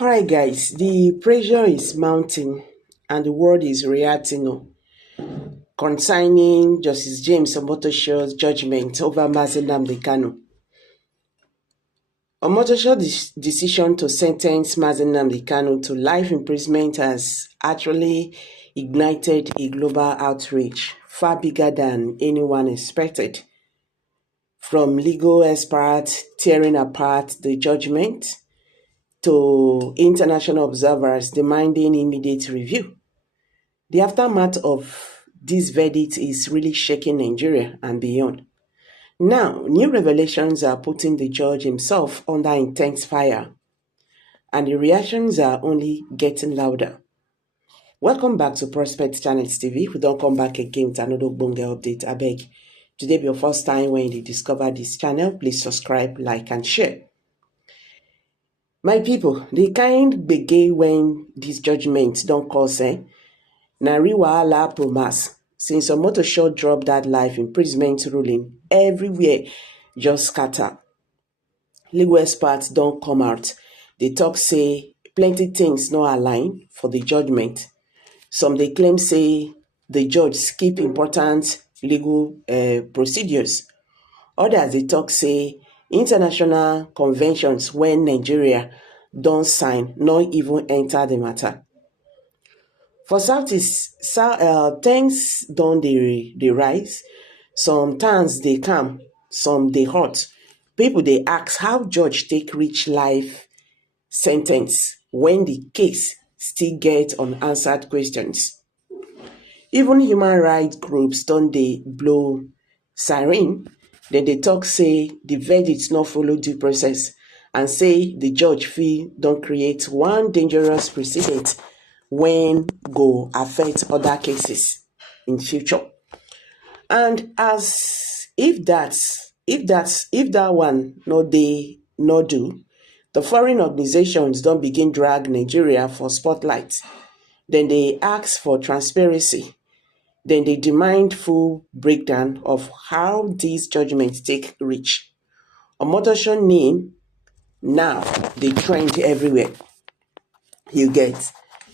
Alright guys, the pressure is mounting and the world is reacting concerning Justice James Omotosho's judgment over Kanu. Omotosho's decision to sentence Kanu to life imprisonment has actually ignited a global outrage far bigger than anyone expected. From legal experts tearing apart the judgment to international observers demanding immediate review. The aftermath of this verdict is really shaking Nigeria and beyond. Now, new revelations are putting the judge himself under intense fire, and the reactions are only getting louder. Welcome back to Prospect Channels TV. We don't come back again with another bonga update. I beg. Today be your first time when you discover this channel. Please subscribe, like, and share. My people, the kind gbege when this judgment don't cause Nari wahala promise. Since Omotosho dropped that life imprisonment ruling, everywhere just scatter. Legal experts don't come out. They talk say plenty things no align for the judgment. Some they claim say the judge skip important legal procedures. Others they talk say international conventions when Nigeria don't sign, not even enter the matter. For Southeast, things don dey rise. Sometimes they calm, some dey hot. People dey ask how judge take reach life sentence when the case still get unanswered questions. Even human rights groups don dey blow siren. Dem dey talk say the verdict no follow due process and say the judge fit don create one dangerous precedent when go affect other cases in future. And as if that one no do, the foreign organizations don't begin drag Nigeria for spotlight. Then they ask for transparency. Then they demand full breakdown of how these judgments take reach. Omotosho name now they trend everywhere. You get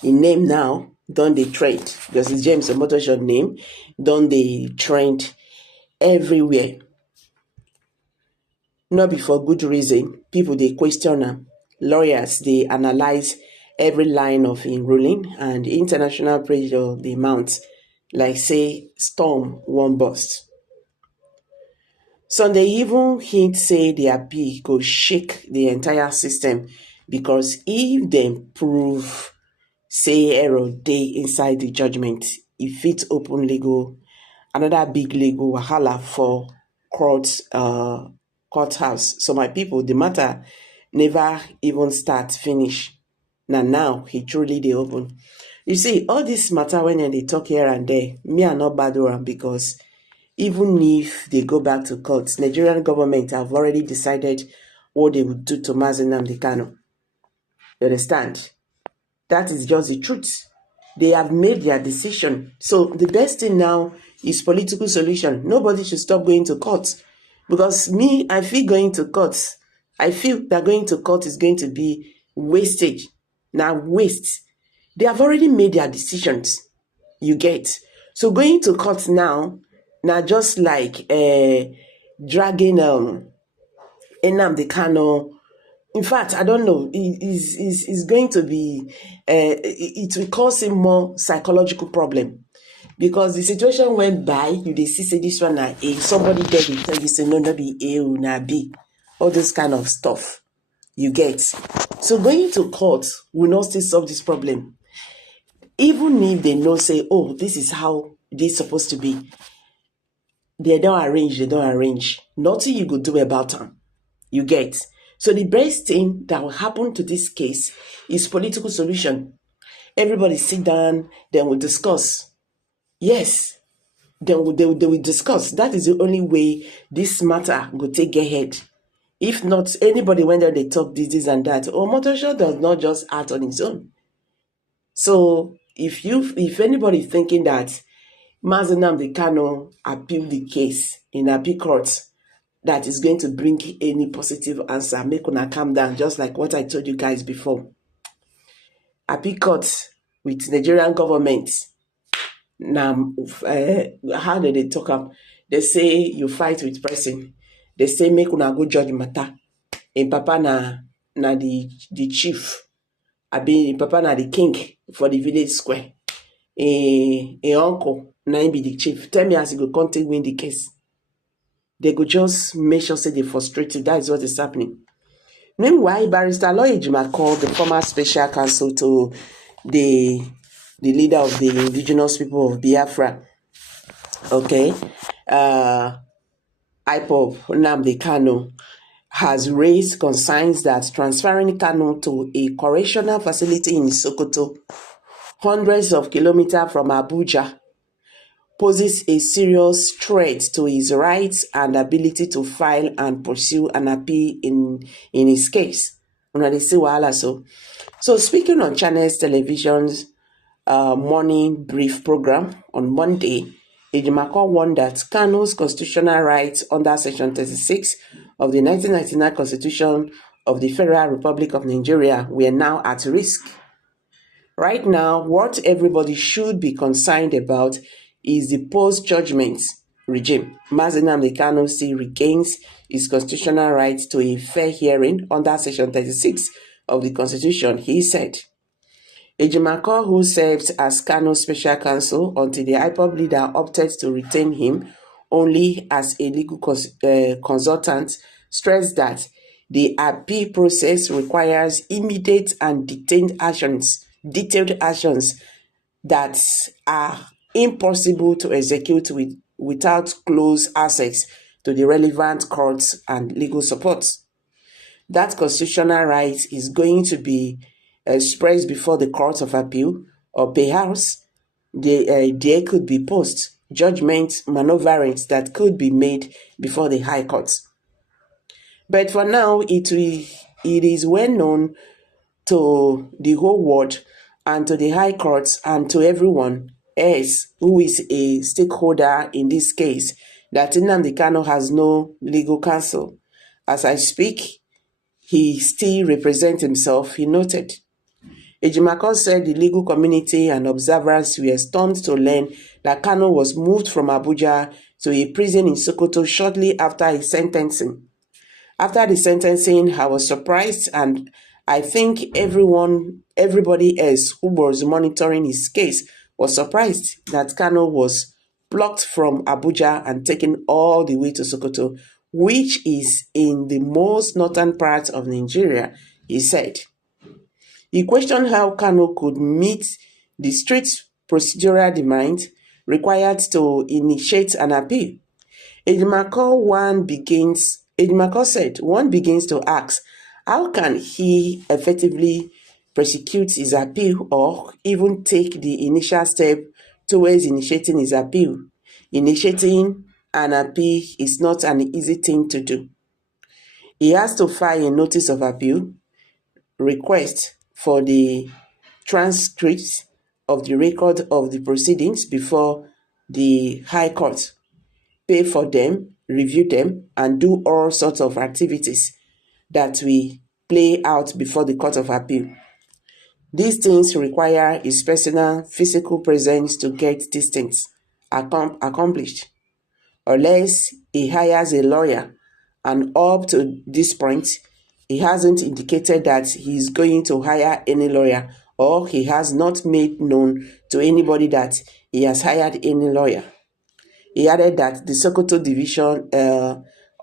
in name now, don't they trend? Justice James Omotosho name, don't they trend everywhere? Not be for good reason. People they question them. Lawyers they analyze every line of in ruling, and international pressure they mount like say storm won't burst. So they even hint say the appeal go shake the entire system because if they prove say error dey inside the judgment, e fit open another big legal wahala for courthouse. So my people, the matter never even start finish. Now he truly dey open. You see, all this matter when they talk here and there, me are not bad around because even if they go back to court, Nigerian government have already decided what they would do to Kanu. You understand? That is just the truth. They have made their decision. So the best thing now is political solution. Nobody should stop going to court. Because me, I feel going to court. I feel that going to court is going to be wastage. Now waste. They have already made their decisions. You get. So going to court now just like dragging Nnamdi Kanu. In fact, I don't know. It's going to be. It will cause him more psychological problem because the situation went by. You dey see say this one na A. Somebody there dey tell you say no be A o na B. All this kind of stuff. You get. So going to court will not still solve this problem. Even if they know say, oh, this is how this is supposed to be. They don't arrange. Nothing you could do about them. You get. So the best thing that will happen to this case is political solution. Everybody sit down, then we'll discuss. Yes, they will discuss. That is the only way this matter will take ahead. If not, anybody when they talk this and that, Omotosho does not just act on his own. So if anybody thinking that Nnamdi Kanu appealed the case in appeal court that is going to bring any positive answer. Make una calm down, just like what I told you guys before. Appeal court with Nigerian government. Now, how do they talk up? They say you fight with person. They say make una go judge the matter. And papa na the chief. Abi papa na the king for the village square. A uncle na him be the chief. Tell me as you go come take win the case. They go just make sure say they frustrate you. That is what is happening. Meanwhile, Barrister Lawyer Ejima called the former special counsel to the leader of the indigenous people of Biafra. Okay. IPOB Nnamdi Kanu has raised concerns that transferring Kanu to a correctional facility in Sokoto, hundreds of kilometers from Abuja, poses a serious threat to his rights and ability to file and pursue an appeal in his case. They say wahala so speaking on Channels Television's morning brief program on Monday, Ejimako warned that Kanu's constitutional rights under Section 36 of the 1999 Constitution of the Federal Republic of Nigeria were now at risk. Right now, what everybody should be concerned about is the post-judgment regime. Mazi Nnamdi Kanu still regains his constitutional right to a fair hearing under Section 36 of the Constitution, he said. Ejimako, who served as Kanu's special counsel until the IPOB leader opted to retain him only as a legal consultant, stressed that the appeal process requires immediate and detailed actions that are impossible to execute without close access to the relevant courts and legal support. That constitutional right is going to be expressed before the Court of Appeal, or perhaps there could be post-judgment maneuverings that could be made before the High Court. But for now, it is well known to the whole world and to the High Court and to everyone else who is a stakeholder in this case that Nnamdi Kanu has no legal counsel. As I speak, he still represents himself, he noted. Ejimako said the legal community and observers were stunned to learn that Kanu was moved from Abuja to a prison in Sokoto shortly after his sentencing. After the sentencing, I was surprised, and I think everybody else who was monitoring his case was surprised that Kanu was plucked from Abuja and taken all the way to Sokoto, which is in the most northern part of Nigeria, he said. He questioned how Kanu could meet the strict procedural demand required to initiate an appeal. Ejimako said one begins to ask, how can he effectively prosecute his appeal or even take the initial step towards initiating his appeal? Initiating an appeal is not an easy thing to do. He has to file a notice of appeal, request for the transcripts of the record of the proceedings before the High Court, pay for them, review them, and do all sorts of activities that we play out before the Court of Appeal. These things require his personal physical presence to get these things accomplished. Unless he hires a lawyer, and up to this point, he hasn't indicated that he is going to hire any lawyer, or he has not made known to anybody that he has hired any lawyer. He added that the Sokoto division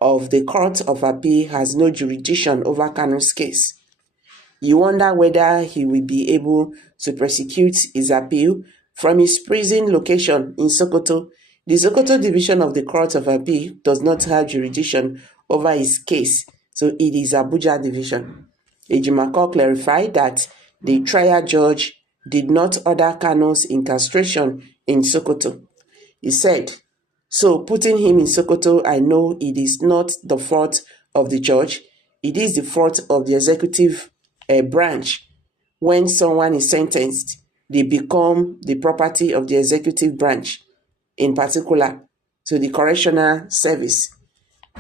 of the Court of Appeal has no jurisdiction over Kanu's case. You wonder whether he will be able to prosecute his appeal from his prison location in Sokoto. The Sokoto division of the Court of Appeal does not have jurisdiction over his case, so it is Abuja division. Ejimako clarified that the trial judge did not order Kanu's incarceration in Sokoto. He said, so putting him in Sokoto, I know it is not the fault of the judge, it is the fault of the executive branch. When someone is sentenced, they become the property of the executive branch, in particular to the correctional service.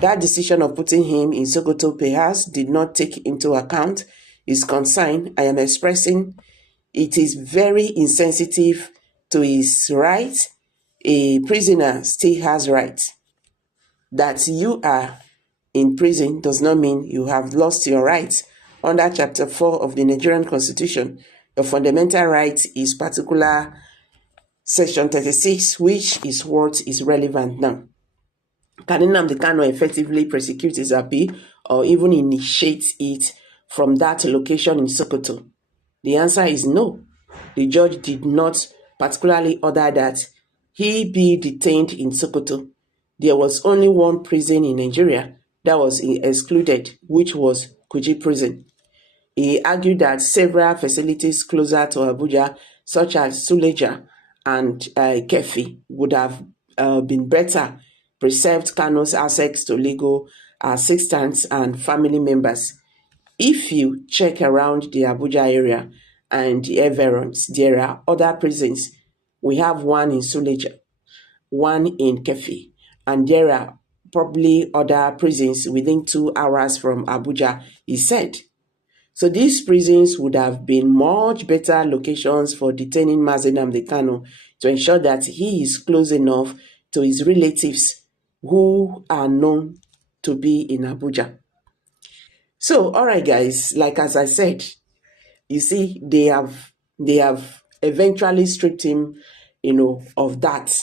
That decision of putting him in Sokoto perhaps did not take into account his concern. I am expressing it is very insensitive to his rights. A prisoner still has rights. That you are in prison does not mean you have lost your rights. Under Chapter 4 of the Nigerian Constitution, your fundamental right is particular Section 36, which is what is relevant now. Can Nnamdi Kanu effectively prosecute his appeal or even initiate it from that location in Sokoto? The answer is no. The judge did not particularly order that he be detained in Sokoto. There was only one prison in Nigeria that was excluded, which was Kuje Prison. He argued that several facilities closer to Abuja, such as Suleja and Kefi, would have been better preserved Kanu's access to legal assistance and family members. If you check around the Abuja area and the environs, there are other prisons. We have one in Suleja, one in Kefi, and there are probably other prisons within 2 hours from Abuja, he said. So these prisons would have been much better locations for detaining Mazi Nnamdi Kanu to ensure that he is close enough to his relatives who are known to be in Abuja. So, all right, guys, like as I said, you see, they have eventually stripped him, of that.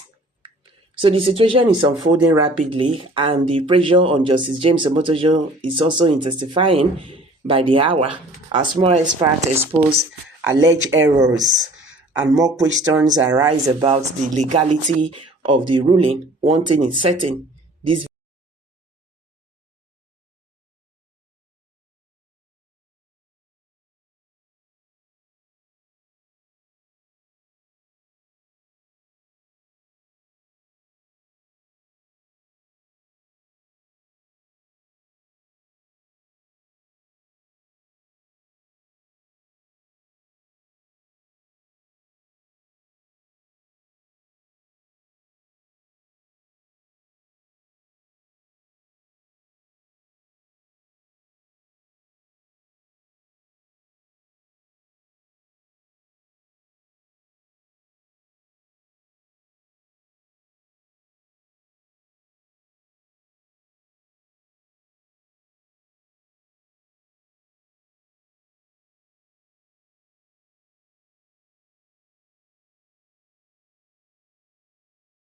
So the situation is unfolding rapidly, and the pressure on Justice James Omotosho is also intensifying by the hour as more experts expose alleged errors and more questions arise about the legality of the ruling. One thing is certain,